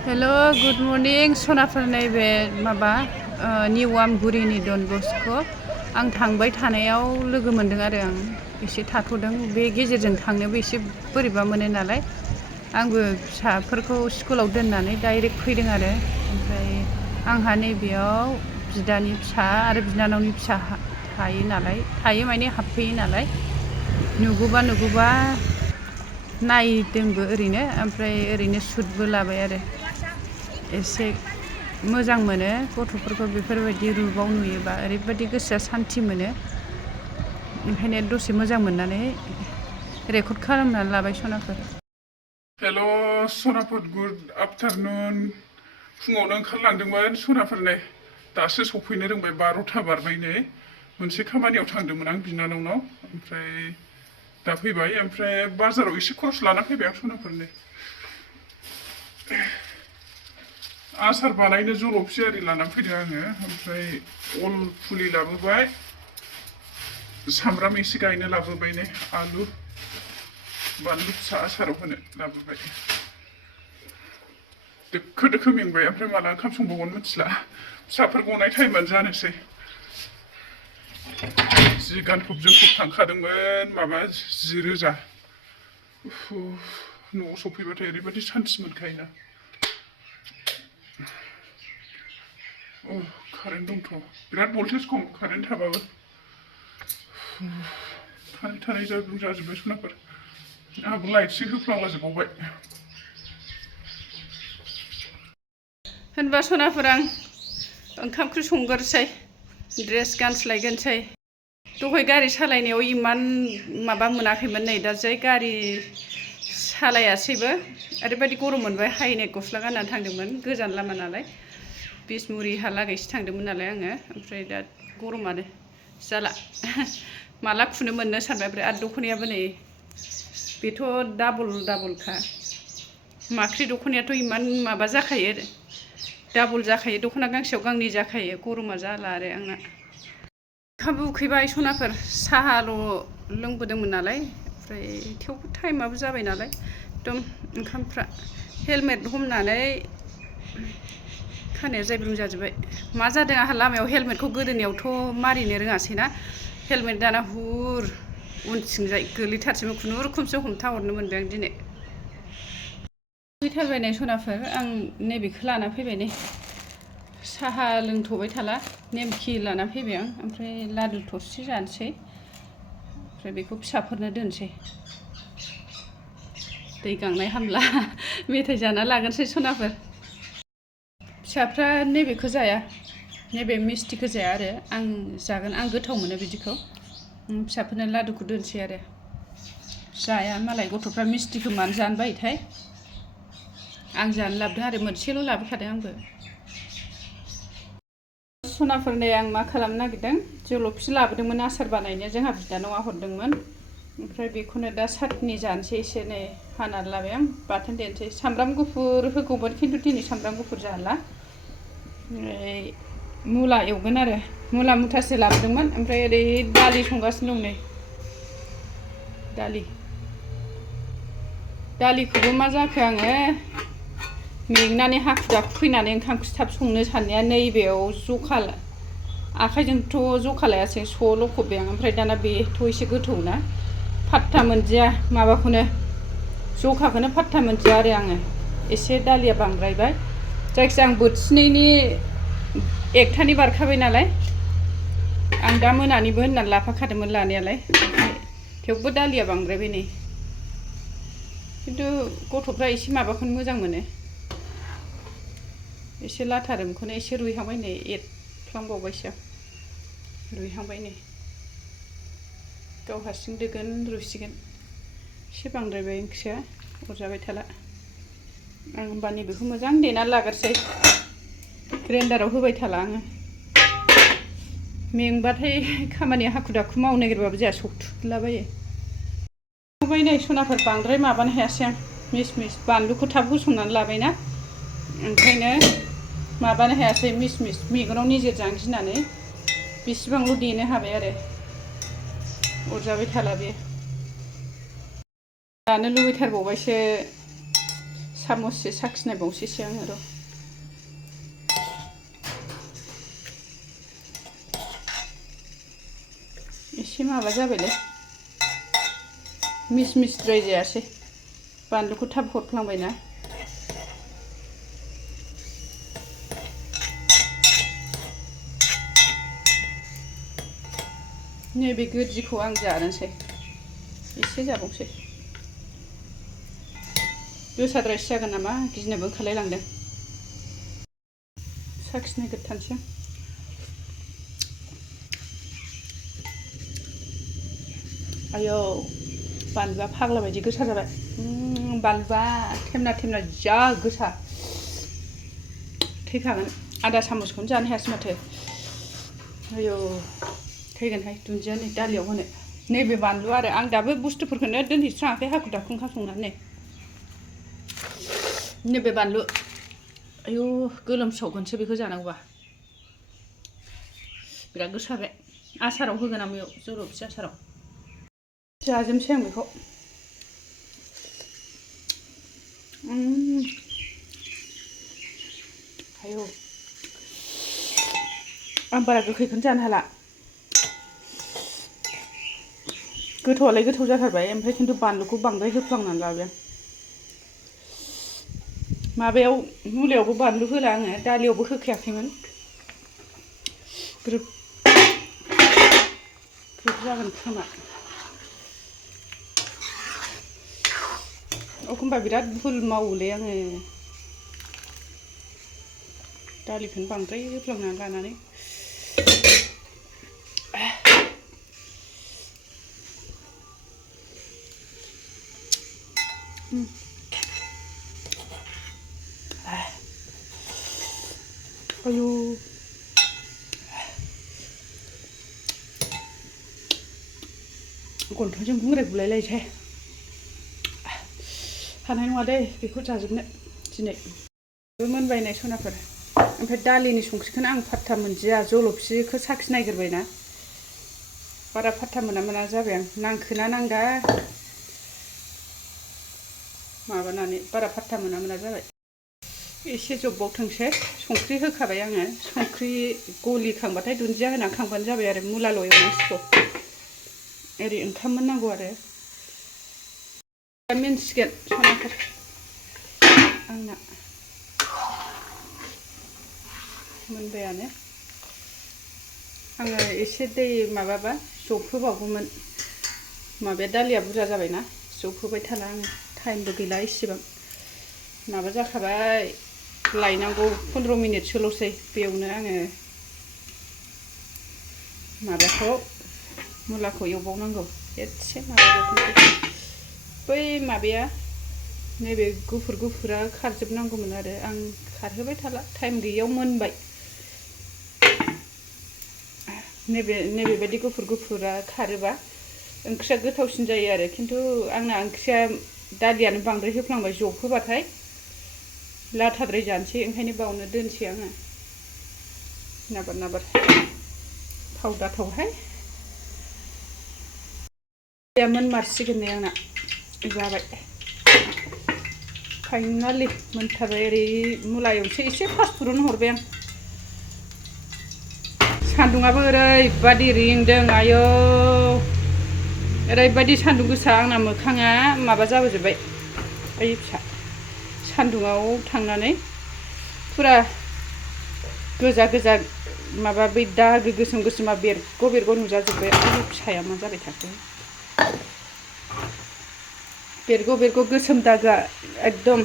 हेल' good morning सनाफोर नैबे माबा new आमगुरिनि Don Bosco' आं थांबाय थानायाव लोगो मोनदों आरो आं एसे थाथ'दों बे गेजेरजों थांनोबो एसे बोरैबा मोनो नालाय आंबो फिसाफोरखौ स्कुलाव दोननानै डाइरेक्ट फैदों आरो ओमफ्राय आंहा नैबेयाव बिदानि फिसा आरो बिनानावनि फिसा थायो माने हाबफैयो नालाय नुगौबा नायदोंबो ओरैनो ओमफ्राय ओरैनो सुटबो लाबाय आरो एसे मोजां मोनो गथ'फोरखौ बेफोरबायदि रुपाव नुयोबा ओरैबायदि गोसोआ सान्थि मोनो ओंखायनो दसे मोजां मोननानै रेकर्ड खालामनानै लाबाय सनाफोर। हेल' सनाफोर गुड आफ्टारनुन फुङावनो ओंखारलांदोंमोन सनाफोर नै दासो सफैनो रोंबाय 12था बारबाय नै मोनसे खामानियाव थांदोंमोन आं बिनानावनाव ओमफ्राय दा फैबाय ओमफ्राय बाजाराव एसे खरस लाना फैबाय आं सनाफोर नै आसार बानायनो जलफि आरि लानानै फैदों आङो ओमफ्राय अल फुलि लाबोबाय सामब्राम एसे गायनो लाबोबाय नै आलु बानलु फिसा आसाराव होनो लाबोबाय दोखो दोखो मेंबाय ओमफ्राय माला ओंखाम संबावगोन मिथिला फिसाफोर गनाय टाइमानो जानोसै जि गानफब जोमफब थांखादोंमोन माबा 10,000 न'आव सफैबाथाय ओरैबायदि सान्थि मोनखायोना कारेन्ट दंथ' बिराद भल्टेज खम कारेन्ट थाबाबो थानाय जाजोब्बाय सनाफोर आंहाबो लाइटसो होफ्लांलाजोबबावबाय होनबा सनाफोर आं ओंखाम ओंख्रि संग्रोसै ड्रेस गानस्लायगोनसै दहाय गारि सालायनायाव इमान माबा मोनाखैमोन नै दा जै गारि सालायासैबो ओरैबायदि गरम मोनबाय हाइनेक गस्ला गाननानै थांदोंमोन गोजान लामा नालाय बिसमुरिहालागैसो थांदोंमोन नालाय आङो ओमफ्राय दा गरमानो जाला माला खुनो मोननो सानबाय ओमफ्राय आरो दख'नायाबो नै बेथ' डाबलखा माख्रि दख'नायाथ' इमान माबा जाखायो डाबल जाखायो दख'ना गांसेयाव गांनै जाखायो गरमा जाला आरो आंना ओंखामबो उखैबाय सनाफोर साहाल' लोंबोदोंमोन नालाय ओमफ्राय थेवबो टाइमाबो जाबाय नालाय एकदम ओंखामफ्रा हेलमेट हमनानै खानाया जायब्रुं जाजोब्बाय मा जादों आंहा लामायाव हेलमेटखौ गोदोनायावथ' मारिनो रोङासैना हेलमेट दाना हुर उनथिंजाय गोलैथारसैमोन खुनुरुखुमसो हमथाहरनो मोनबाय आं दिनै फैथारबाय नै सनाफोर आं नैबेखौ लाना फैबाय नै साहा लोंथ'बाय थाला नेमखि लाना फैबाय आं ओमफ्राय लादु थरसे जानोसै ओमफ्राय बेखौ फिसाफोरनो दोनसै दै गांनाय हामला मेथाइ जाना लागोनसै सनाफोर फिसाफ्रा नैबेखौ जाया नैबे मिस्टिखौ जाया आरो आं जागोन आं गोथाव मोनो बिदिखौ फिसाफोरनो लादुखौ दोनसै आरो जाया मालाय गथ'फ्रा मिस्टिखौ मानो जानो बायोथाय आं जानो लाबोदों आरो मोनसेल' लाबोखादों आंबो सनाफोरनो आं मा खालामनो नागिरदों जलफि लाबोदोंमोन आसार बानायनो जोंहा बिनानावा हरदोंमोन ओमफ्राय बेखौनो दा साटनि जानोसै एसे नै हानानै लाबाय आं बाथोन देनोसै सामब्राम गुफुर होगौमोन खिन्थु दिनै सामब्राम गुफुर जाला ओमफ्राय मुला एवगोन आरो मुला मुथासे लाबोदोंमोन ओमफ्राय ओरै दालि संगासिनो दं नै दालिखौबो मा जाखो आङो मेंनानै हाखु दाखु फैनानै ओंखाम ओंख्रि थाब संनो साननाया नैबेयाव जखा आखाइजोंथ' जखा लायासै स' लखबबाय आं ओमफ्राय दाना बेथ' एसे गोथौना फात्ता मोनदिया माबाखौनो जखाखौनो फात्ता मोनदिया आरो आङो एसे दालिया बांद्रायबाय जायखिजाया आं बोथिनैनि एकथानि बारखाबाय नालाय आं दा मोनानिबो होननानै लाफाखादोंमोन लानायालाय थेवबो दालिया बांद्रायबाय नै खिन्थु गथ'फ्रा एसे माबाखौनो मोजां मोनो एसे लाथा रोमखौनो एसे रुइहांबाय नै एरफ्लांबावबायसो आं रुइहांबाय नै गाव हारसिं दोगोन रुइसिगोन एसे बांद्रायबाय ओंख्रिया अरजाबाय थाला आं होमबा नैबेखौ मोजां देनानै लाग्रोसै ग्रेन्डाराव होबाय थाला आङो मेंबाथाय खामानिया हाखु दाखु मावनो नागिरबाबो जाया सौथुलाबायो ओमफ्राय नै सनाफोर बांद्राय माबानो हायासै आं मिस बानलुखौ थाब होसननानै लाबायना ओंखायनो माबानो हायासै मिस मेगनाव निजेर जानो गिनानै बेसेबांल' देनो हाबाय आरो अरजाबाय थाला बे जानो लुबैथारबावबायसो सामससे साखिनायबावनोसै आङो र' एसे माबा जाबायलै मिस मिसद्राय जायासै बानलुखौ थाब हरफ्लांबायना नैबे गोदिखौ आं जानोसै एसे जाबावसै गोसाद्रायसो जागोन नामा गिनोबो ओंखारलायलांदों साखिनायग्रोथारसै आयौ बानलुआ फाग्ला बायदि गोसा जाबाय बानलुआ थेमना थेमना जा गोसा थैखागोन आधा सामसखौनो जानो हायासै माथो आयौ थैगोनहाय दुन्दिया नै दालियाव होनो नैबे बानलु आरो आं दाबो बुस्थुफोरखौनो दोनहैस्राङाखै हाखु दाखु ओंखाम संनानै नैबे बानलु आयौ गोलोमसावगोनसो बेखौ जानांगौबा बिराद गोसा बे आसाराव होगोन आं बेयाव जलफि आसाराव जाजोबनोसै आं बेखौ आयौ आं बारा गोखैखौनो जानो हाला गोथावआलाय गोथाव जाथारबाय ओमफ्राय खिन्थु बानलुखौ बांद्राय होफ्लांनानै लाबाय आं माबायाव मुलायावबो बानलु होला आङो दालियावबो होखायाखैमोन ग्रोब जागोन खोमा एखमबा बिराद भुल मावोलै आङो दालिखौनो बांद्राय होफ्लांनानै लानानै आयौ गन्थंजों गुंग्राय गुलायलायसै हानाय नङा दे बेखौ जाजोबनो दिनै मोनबाय नै सनाफोर ओमफ्राय दालिनि संख्रिखौनो आं फात्ता मोनदिया जलफिखौ साखि नायग्रोबायना बारा फात्ता मोना जाबाय आं नांखोना नांगा माबानानै बारा फात्ता मोना जाबाय एसे जबबावथोंसै संख्रि होखाबाय आङो संख्रि गलिखांबाथाय दुन्दिया होनानै खांबानो जाबाय आरो मुलाल' एवनांसिगौ ओरै ओंखाम मोननांगौ आरो मिन्थिगोन सनाफोर आंना मोनबायानो आङो एसे दै माबाबा जबहोबावगौमोन माबाया दालिया बुरजा जाबायना जबहोबाय थाला आङो टाइमबो गैला इसेबां माबा जाखाबाय लायनांगौ 15 मिनिटसोल'सै बेयावनो आङो माबाखौ मुलाखौ एवबावनांगौ एसे माबाबावनोसै बै माबाया नैबे गुफुरा खारजोबनांगौमोन आरो आं खारहोबाय थाला टाइम गैयियाव मोनबाय नैबे बायदि गुफुरा खारोबा ओंख्रिया गोथावसिन जायो आरो खिन्थु आंना ओंख्रिया दालियानो बांद्राय होफ्लांबाय जबहोबाथाय लाथाद्राय जानोसै ओंखायनो बावनो दोनसै आङो नाबार थाव दाथावहाय मोनमारसिगोन नै आंना जाबाय फाइनालि मोनथारबाय ओरै मुला एवनोसै एसे फासफुरन हरबाय आं सान्दुङाबो ओरैबादि रिंदों आयौ ओरैबादि सान्दुं गोसा आंना मोखाङा माबा जाबोजोब्बाय ओइ फिसा सान्दुङाव थांनानै फुरा गोजा माबा बै दागो गोसोमा बेरग' नुजाजोब्बाय आयौ फिसाया मा जाबाय थाखो बेरग' गोसोम दागोआ एकदम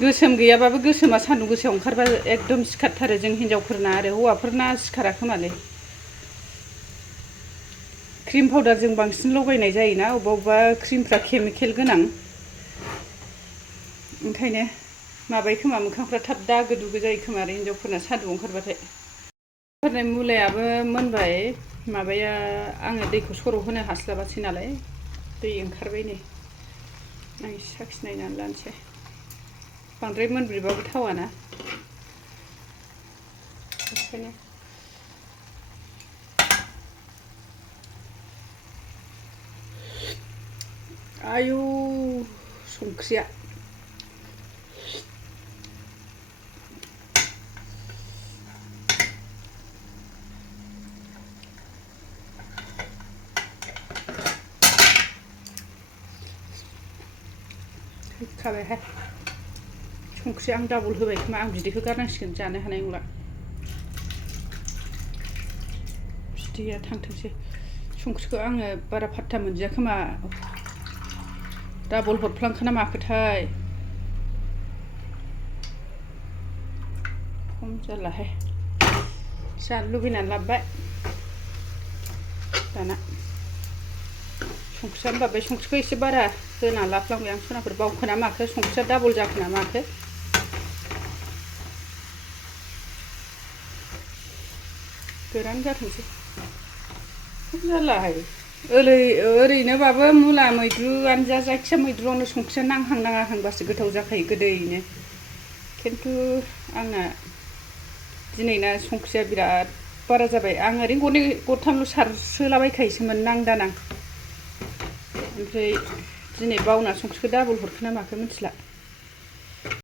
गोसोम गैयाबाबो गोसोमा सान्दुं गोसायाव ओंखारबा एकदम सिखारथारो जों हिनजावफोरना आरो हौवाफोरना सिखारा खोमालै क्रिम पाउडारजों बांसिन लगायनाय जायोना अबेबा क्रिमफ्रा केमिकेल गोनां ओंखायनो माबायो खोमा मोखांफ्रा थाब दागो दुगो जायो खोमा आरो हिनजावफोरना सान्दुं ओंखारबाथाय फोरनाय मुलायाबो मोनबाय माबाया आङो दैखौ सर' होनो हास्लाबासै नालाय दै ओंखारबाय नै आं एसे साखिनायनानै लानोसै बांद्राय मोनब्रेबाबो थावाना ओंखायनो आयौ संख्रिया खाबायहाय संख्रि आं डाबल होबाय खोमा आं बिदैखौ गारनांसिगोन जानो हानाय नंला बिदैया थांथोंसै संख्रिखौ आङो बारा फात्ता मोनदिया खोमा डाबल हरफ्लांखो ना माखोथाय खम जालाहाय जानो लुबैनानै लाबोबाय दाना संख्रिया होनबा बे संख्रिखौ एसे बारा होना लाफ्लांबाय आं सनाफोर बावखोना माखो संख्रिया डाबल जाखोना माखो गोरान जाथोंसै खम जालाहाय ओरैनोबाबो मुला मैद्रुआनो जा जायखिया मैद्रुआवनो संख्रिया नांहां नाङाहांबासो गोथाव जाखायो गोदैनो खिन्थु आंना दिनैना संख्रिया बिराद बारा जाबाय आं ओरैनो गरनै गरथामल' सारसोलाबायखायोसोमोन नांदानां ओमफ्राय दिनै बावना संख्रिखौ डाबल हरखोना माखो मिथिला